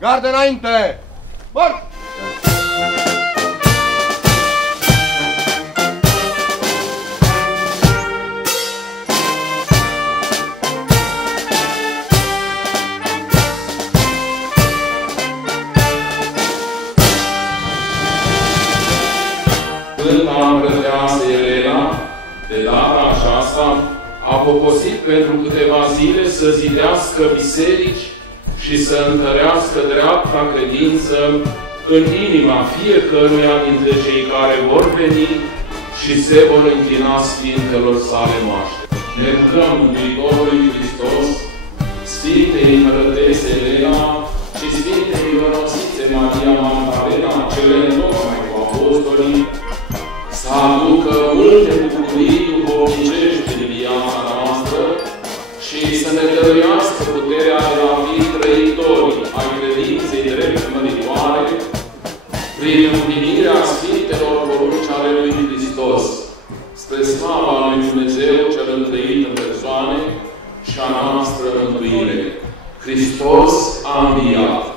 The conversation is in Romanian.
Gardă înainte! Marș! Sfânta Îmbrăteasă Elena, de data aceasta, a poposit pentru câteva zile să zidească biserici și să întărească dreapta credință în inima fiecăruia dintre cei care vor veni și se vor închina Sfintelor sale moaște. Ne rugăm Mântuitorului Hristos, Sfintei Îmbrătese Elena și Sfintei Ionosițe Maria Magdalena, cele tocmai cu apostolii, să aducă multe bucurii duhovnicești în viața noastră și să ne dăruiască puterea de a fi trăitori ai credinței drept măritoare prin împlinirea Sfintelor porunci ale lui Hristos, spre slava lui Dumnezeu cel întâlnit în persoane și a noastră mântuire. Hristos a înviat!